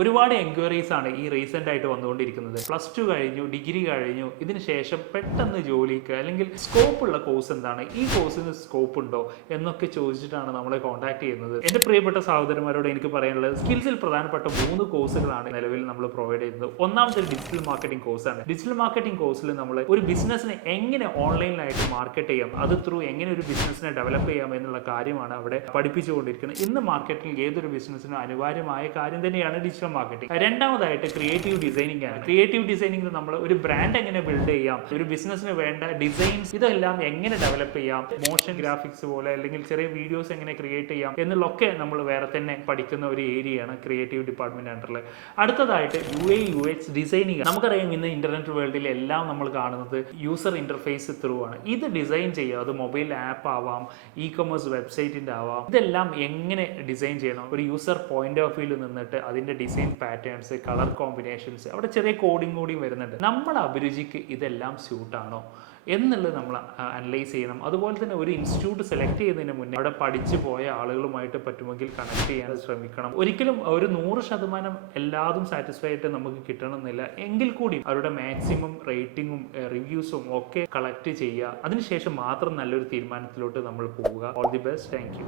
ഒരുപാട് എൻക്വയറീസ് ആണ് ഈ റീസെന്റ് ആയിട്ട് വന്നുകൊണ്ടിരിക്കുന്നത്. +2 കഴിഞ്ഞു, ഡിഗ്രി കഴിഞ്ഞു, ഇതിന് ശേഷം പെട്ടെന്ന് ജോലിക്ക് അല്ലെങ്കിൽ സ്കോപ്പ് ഉള്ള കോഴ്സ് എന്താണ്, ഈ കോഴ്സിന് സ്കോപ്പ് ഉണ്ടോ എന്നൊക്കെ ചോദിച്ചിട്ടാണ് നമ്മളെ കോൺടാക്ട് ചെയ്യുന്നത്. എന്റെ പ്രിയപ്പെട്ട സഹോദരന്മാരോട് എനിക്ക് പറയാനുള്ളത്, സ്കിൽസിൽ പ്രധാനപ്പെട്ട 3 കോഴ്സുകളാണ് നിലവിൽ നമ്മൾ പ്രൊവൈഡ് ചെയ്യുന്നത്. ഒന്നാമത്തെ ഡിജിറ്റൽ മാർക്കറ്റിംഗ് കോഴ്സാണ്. ഡിജിറ്റൽ മാർക്കറ്റിംഗ് കോഴ്സിൽ നമ്മൾ ഒരു ബിസിനസ്സിനെ എങ്ങനെ ഓൺലൈനിലായിട്ട് മാർക്കറ്റ് ചെയ്യാം, അത് ത്രൂ എങ്ങനെ ഒരു ബിസിനസ്സിനെ ഡെവലപ്പ് ചെയ്യാം എന്നുള്ള കാര്യമാണ് അവിടെ പഠിപ്പിച്ചുകൊണ്ടിരിക്കുന്നത്. ഇന്ന് മാർക്കറ്റിൽ ഏതൊരു ബിസിനസ്സിനും അനിവാര്യമായ കാര്യം തന്നെയാണ് ഡിജിറ്റൽ മാർക്കറ്റിംഗ്. രണ്ടാമതായിട്ട് ക്രിയേറ്റീവ് ഡിസൈനിങ് ആണ്. ക്രിയേറ്റീവ് ഡിസൈനിങ് നമ്മൾ ഒരു ബ്രാൻഡ് എങ്ങനെ ബിൽഡ് ചെയ്യാം, ഒരു ബിസിനസ്സിന് വേണ്ട ഡിസൈൻസ് ഇതെല്ലാം എങ്ങനെ ഡെവലപ്പ് ചെയ്യാം, മോഷൻ ഗ്രാഫിക്സ് പോലെ അല്ലെങ്കിൽ ചെറിയ വീഡിയോസ് എങ്ങനെ ക്രിയേറ്റ് ചെയ്യാം എന്നുള്ളൊക്കെ നമ്മൾ വേറെ തന്നെ പഠിക്കുന്ന ഒരു ഏരിയയാണ് ക്രിയേറ്റീവ് ഡിപ്പാർട്ട്മെന്റ് അണ്ടറിൽ. അടുത്തതായിട്ട് UX ഡിസൈനിങ്. നമുക്കറിയാം ഇന്ന് ഇന്റർനെറ്റ് വേൾഡിൽ എല്ലാം നമ്മൾ കാണുന്നത് യൂസർ ഇന്റർഫേസ് ത്രൂ ആണ്. ഇത് ഡിസൈൻ ചെയ്യുക, അത് മൊബൈൽ ആപ്പ് ആവാം, ഇ-കൊമേഴ്സ് വെബ്സൈറ്റിന്റെ ആവാം, ഇതെല്ലാം എങ്ങനെ ഡിസൈൻ ചെയ്യണം, ഒരു യൂസർ പോയിന്റ് ഓഫ് വ്യൂവിൽ നിന്നിട്ട് അതിന്റെ ഡിസൈൻ പാറ്റേൺസ്, കളർ കോമ്പിനേഷൻസ്, അവിടെ ചെറിയ കോഡിങ് കൂടി വരുന്നുണ്ട്. നമ്മുടെ അഭിരുചിക്ക് ഇതെല്ലാം സ്യൂട്ടാണോ എന്നുള്ളത് നമ്മൾ അനലൈസ് ചെയ്യണം. അതുപോലെ തന്നെ ഒരു ഇൻസ്റ്റിറ്റ്യൂട്ട് സെലക്ട് ചെയ്യുന്നതിന് മുന്നേ അവിടെ പഠിച്ചു പോയ ആളുകളുമായിട്ട് പറ്റുമെങ്കിൽ കണക്ട് ചെയ്യാൻ ശ്രമിക്കണം. ഒരിക്കലും ഒരു 100% എല്ലാതും സാറ്റിസ്ഫൈ ആയിട്ട് നമുക്ക് കിട്ടണമെന്നില്ല. എങ്കിൽ കൂടി അവരുടെ മാക്സിമം റേറ്റിംഗും റിവ്യൂസും ഒക്കെ കളക്ട് ചെയ്യുക. അതിനുശേഷം മാത്രം നല്ലൊരു തീരുമാനത്തിലോട്ട് നമ്മൾ പോവുക. All the best. Thank you.